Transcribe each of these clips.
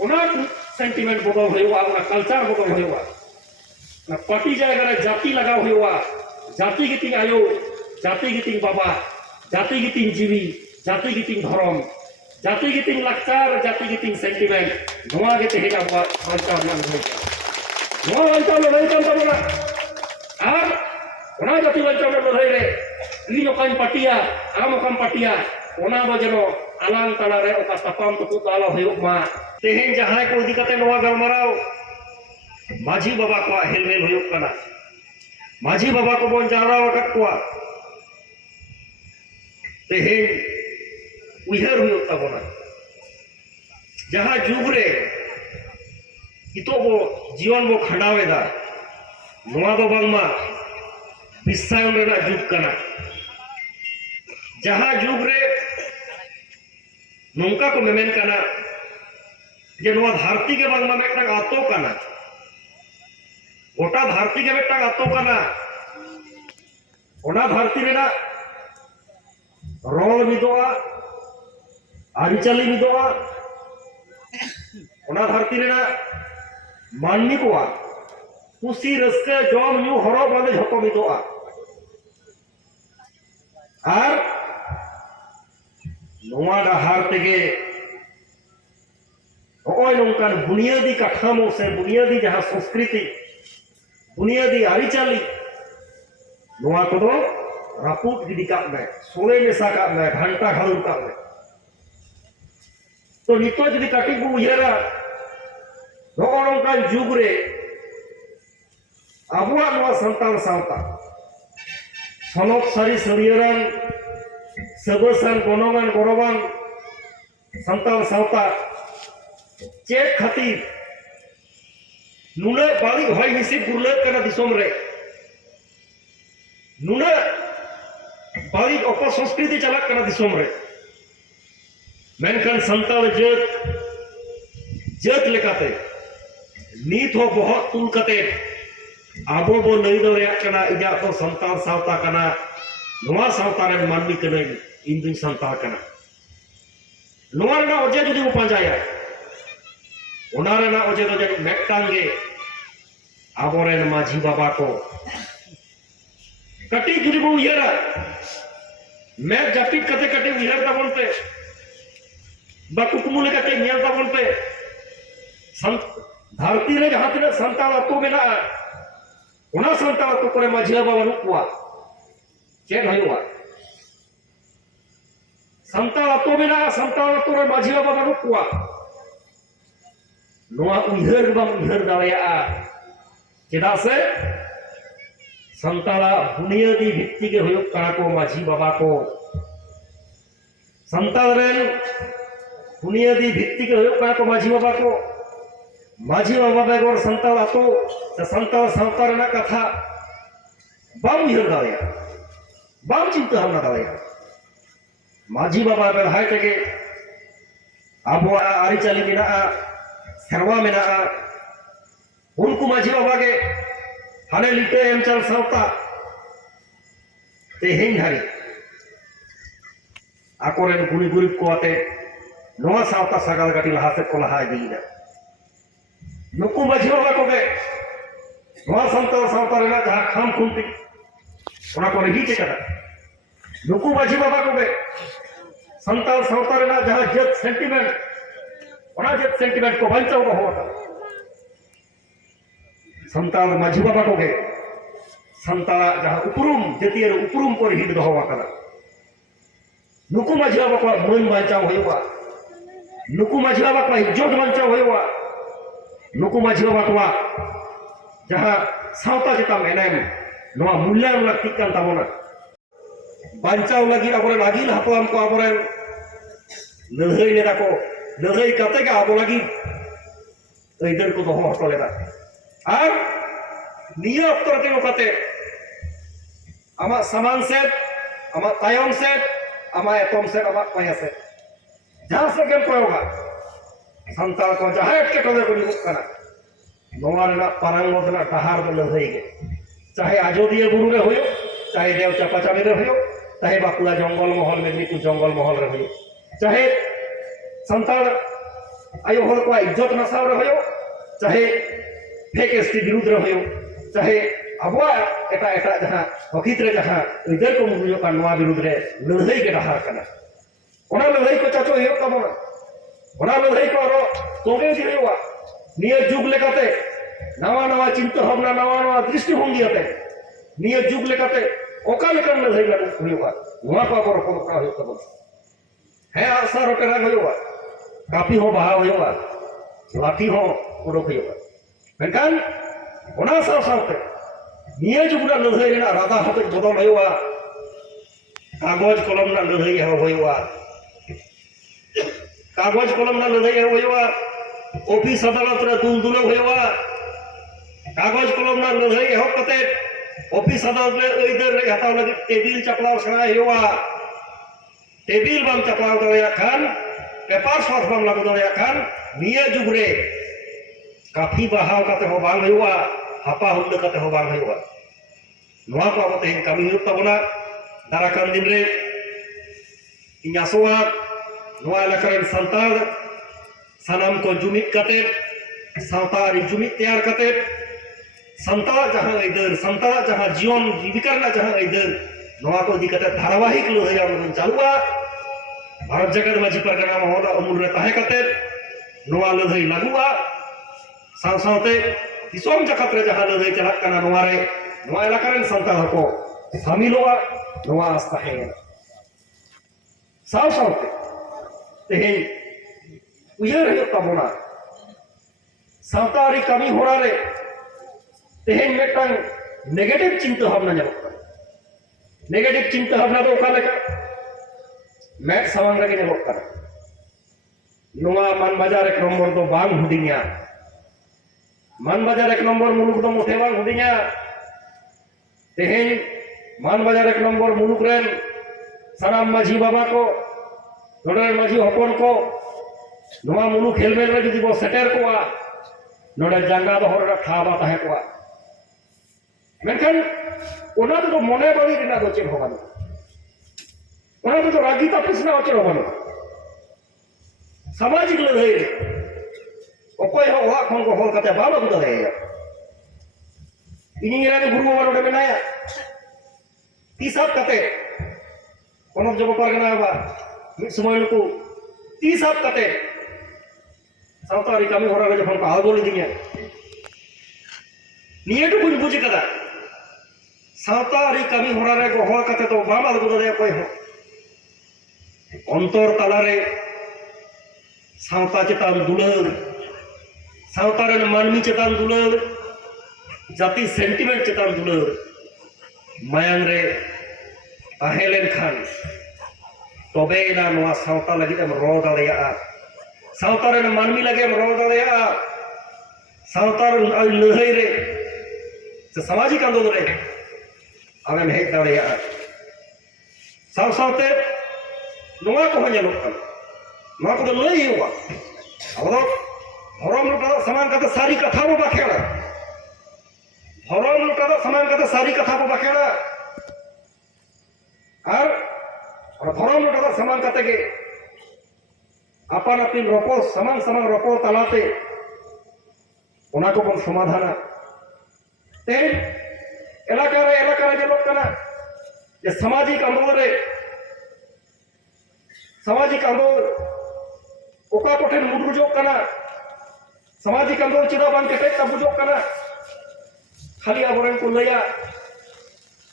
Sentiment बदल हुआ culture बदल हुआ पार्टी जगह जाति लगाव हुआ जाति गितिंग आयो जाति गितिंग बाबा जाति गितिंग जीवी जाति गितिंग धर्म जाति गितिंग लाक्चार जाति गितिंग सेंटिमेंट नवा गे तेहेज आबो बांचाव लड़ाई बांचाव लड़ाई कान ताबोना आर ओना जाति बांचाव लड़ाई रे इन ओकान पार्टिया आम ओकान पार्टिया ओना दो जनो आलांग तला रे ओका तपाम तुपु ताला हुयुग मा तेहेज जहां को इदी कते नवा गलमाराव माझी बाबा को हेलमेल हुयुग कना माझी बाबा को बोन जारा वकत को तेहेज उहर हुयुग ताबोना जहां जुग रे इतो बो जीवन बो खंडावेदा नवा दो बांगमा बिस्सायन रेना जुग कना जहां जुग रे नौका को मेमेन कना जे नवा धरती के बांगमा मेटना आतो कना गोटा धरती के मेटना आतो कना ओना धरती रेना रोल मिदोआ आरिचाली मिदोआ ओना धरती रेना माननी कोआ कुसी रस्के जम न्यू हरो बांधे झको मिदोआ आर नोआ डाहार तेगे ओय नोंकान बुनियादी काठामो से बुनियादी जहां संस्कृति बुनियादी आरिचाली नोआ कोदो रापुट गिदी काब में सोले मेसा काब में घंटा घालू काब में तो नितो जदि काटी बु उयरा नोआ नोंकान जुग रे आबुआ नोआ संतान सावता सनक सारी सरियरान सबसान गनगान गरबान संतान सावता चेक खातिर नुना बाली भाई हिसिब गुरलत कना दिसोम रे नुना बाली अपसंस्कृति चलत कना दिसोम रे मेनखान संताल जत लेकाते नीत हो बहुत तुल कते आबो बो लई दरेया कना इजा तो संताल सावता कना नोआ सावता रे मानवी कने इन दिन संताल कना नोआ रे ओजे जुदी बो पांजाया ओना रे ओजे दो जनी मेक्टांगे आबोरेन माझी बाबा को कटी जुदी बो उयरा मैं जापिट कते कटे उयरा ताबन पे बा कुकुमु लेकाते नेल ताबन पे धरती रे जहां तिना संताल अतो मेना ओना संताल अतो करे माझी बाबा रुकुआ चेक हुआ संताल अतो मेना संताल अतो रे माझी बाबा रुकुआ नोआ उहर बम उहर दाड़िया चेदा से संताला बुनियादी भित्ति के हुयुग कना को माझी बाबा को संताल रेन बुनियादी भित्ति के हुयुग कना को माझी बाबा को माझी बाबा बेगोर संताल अतो से संताल सावता रेना कथा बम उहर दाड़िया बम चिंता हमना दाड़िया माझी बाबा बेहाय तेगे आबो आरिचाली मेना सेरवा मेना उनको माझी बाबा के हाने लिटे एम चल सावता तेहें धारी आकोरेन गुरी गुरी को आते नोआ सावता सागाल गाटी लहा से को लहा दीना नुकु माझी बाबा को के नोआ संताल सावता रेना जहां खाम खुंती ओना को रही चेकरा नुकु माझी बाबा को के संताल सावता रेना जहां जत सेंटिमेंट ओना जत सेंटिमेंट को बांचाव को होता संताल माझी बाबा को के संताला जहां उपरुम जतियर उपरुम को हिट दोहवा करा नुकु माझी बाबा को मन बांचाव होयवा नुकु माझी बाबा को इज्जत बांचाव होयवा नुकु माझी बाबा को जहां सावता जता मेनेम नोआ मूल्यान लाक्ति कान ताबोना बांचाव लगी आबोरे लागिल हापलाम को आबोरे लहई लेदा को लहई कते के आबो लगी एदर को दोहो हटो लेदा और निया अक्तर के नोकाते आमा समान सेट आमा तायम सेट आमा एतम सेट आमा पाया सेट जहां से गेम प्रयोगा संताल को जहां के टोले को निमुक कना नोआ रेना पारांग मोदना डहार दो लहई गे चाहे आजोदिया गुरु रे होयो चाहे देव चापाचामी रे होयो चाहे बाकुला जंगल महल मेदिनीपुर जंगल महल रे होयो चाहे संताल आयो हर को इज्जत नसाव रे होयो चाहे फेक एसटी विरुद्ध रे होयो चाहे अबवा एटा एटा जहां हकीत रे जहां इधर को मुगुयो का नवा विरुद्ध रे लड़ाई के डहार कना ओना लड़ाई को चाचो होयो तबोना ओना लड़ाई को रो तोगे दिरेवा निय जुग लेकाते नवा नवा चिंता भावना नवा नवा दृष्टिभंगी आते निय जुग लेकाते ओका लेकन लड़ाई लागू होयोवा नवा को अब रखो का होयो तबोना है आशा रोटे राग होयोवा काफी हो बहा होयोवा लाठी हो उडोक होयोवा मेनखान ओना साव सावते निय जुगना लड़ाई रेना राधा हते बदल होयोवा कागज कलम ना लड़ाई होयोवा कागज कलम ना लड़ाई होयोवा ऑफिस अदालत रे दुल दुल होयोवा कागज कलम ना लड़ाई हो कते ऑफिस अदालत रे इधर रे हताव लगी टेबिल चपलाव सना होयोवा टेबिल बाम चपलाव दया खान पेपर सॉस बाम लागू दया खान निय जुग रे काफी बहाव कते हो बांग होयोवा हापा हुल्ले कते हो बांग होयोवा नवा को अब तेन कमी हुयुग तबोना दाराकान दिन रे इᱧ आसोआ नवा एलाकारेन संताल सानाम को जुमिद कते सावतारी जुमिद तैयार कते संताल जहां इधर संताल जहां जीवन जीविका रना जहां इधर नवा को दी कते धारावाहिक लड़ाई आंदोलन चालुआ भारत जगत माजी परगना महोदय अमूल रे ताहे कते नवा लड़ाई लागुआ साव सावते दिसोम जगत रे जहां लड़ाई चलक कना नवा रे नवा एलाकारेन संताल को शामिलोआ नवा आस्था है साव सावते तेहेन उयर हुयुग ताबोना सावतारी कमी होरा रे तेहेन मेटन नेगेटिव चिंता भावना ᱧᱟᱢᱚᱜ ᱠᱟᱱᱟ नेगेटिव चिंता भावना दो ओका लेका मैट सावांग रे ᱧᱟᱢᱚᱜ ᱠᱟᱱᱟ नोवा मान बाजार एक नंबर दो बांग हुडिङा मान बाजार एक नंबर मुलुक दो मोठे बांग हुडिङा तेहेन मान बाजार एक नंबर मुलुक रेन सानाम माझी बाबा को नोडे माझी हपन को नोवा मुलुक हेलमेल रे जुदी बो सेटर कोआ नोडे जांगा दो हर ठाबा ताहे कोआ मेनखान ओना तो मने बाड़ी रेना दो चेन होबानो ओना तो रागी तापिस ना चेन होबानो सामाजिक लड़ाई अकोय हो ओहा खन को होल कते बाबा गुदा दे इनी रे गुरु बाबा नोडे मेनाया तीसाब कते कोनो जब परगना बा मिद समय को तीसाब कते सावतारी कमी होरा रे जखन का आदोल दिया निये तो कुछ बुझ कदा सावतारी कमी होरा रे को होल कते तो बाबा गुदा दे कोय हो अंतर तला रे सावता चेतान दुलर सावतारेन मानमी चेतान दुलर जाति सेंटिमेंट चेतान दुलर मायांग रे आहेलेन खान तबे ना नवा सावता लगी एम रो दाड़ेया सावतारेन मानमी लगे एम रो दाड़ेया सावतार लड़ाई रे से सामाजिक आंदोलन रे आमेम हेज दाड़ेया साव सावते नवा को हഞ്ഞलोग कन नवा को लड़ाई हुआ अब धर्म लुटा समान कते सारी कथा बो बाखेड़ा धर्म लुटा समान कते सारी कथा बो बाखेड़ा और धर्म लुटा समान कते के अपन अपन रपो समान समान रपो तलाते ओना को बन समाधान ते एलाका रे जेलोग कना जे सामाजिक आंदोलन रे सामाजिक आंदोलन ओका कोठेन मुडरुजोग कना सामाजिक आंदोलन चिदा बान केटे तबुजोग कना खाली आबोरेन को लया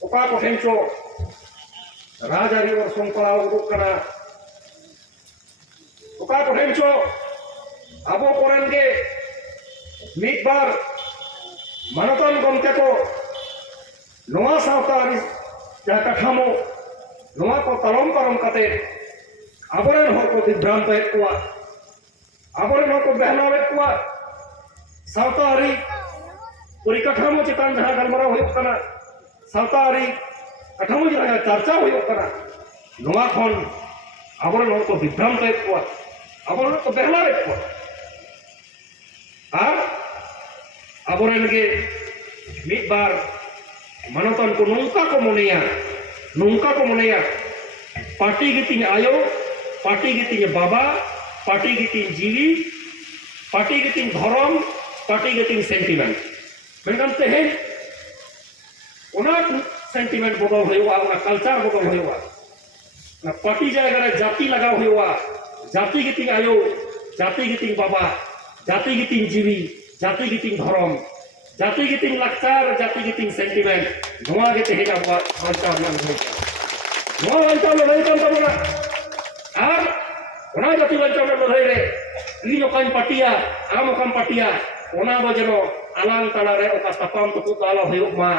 ओका कोठेन चो राजारी और संकला उदुग कना ओका कोठेन चो आबो कोरेन के मिद बार मानतन गमके को नवा सावतारी जा कठामो नवा को तलम परम कते आबोरेन हर को विभ्रांत है कुआ आबोरेन हर को बहलावे कुआ सावतारी परिकठामो चितान जहां गलमरा होय कना सावतारी कठामो जहां चर्चा होय कना नवा खन आबोरेन हर को विभ्रांत है कुआ आबोरेन को बहलावे कुआ आ आबोरेन के मिद बार मानतन को नौका को मोनेया पार्टी गितिन आयो पार्टी गितिन बाबा पार्टी गितिन जीवी party giting dhorom, party giting sentiment. Menkan tehen, ona sentiment bodol hoywa, ona culture bodol hoywa. Na party jaga re jati lagaw hoywa, jati giting ayo, jati giting baba, jati giting jiwi, jati giting dhorom, jati giting lakchar, jati giting sentiment. Noa gite hega buat bancau nang hoywa. Noa bancau lodai kan tabona. Ar ona jati bancau nang lodai re. Ini nokan patia, amo kan patia, ona do jeno alang talare okas tapam tukut ala hoyok ma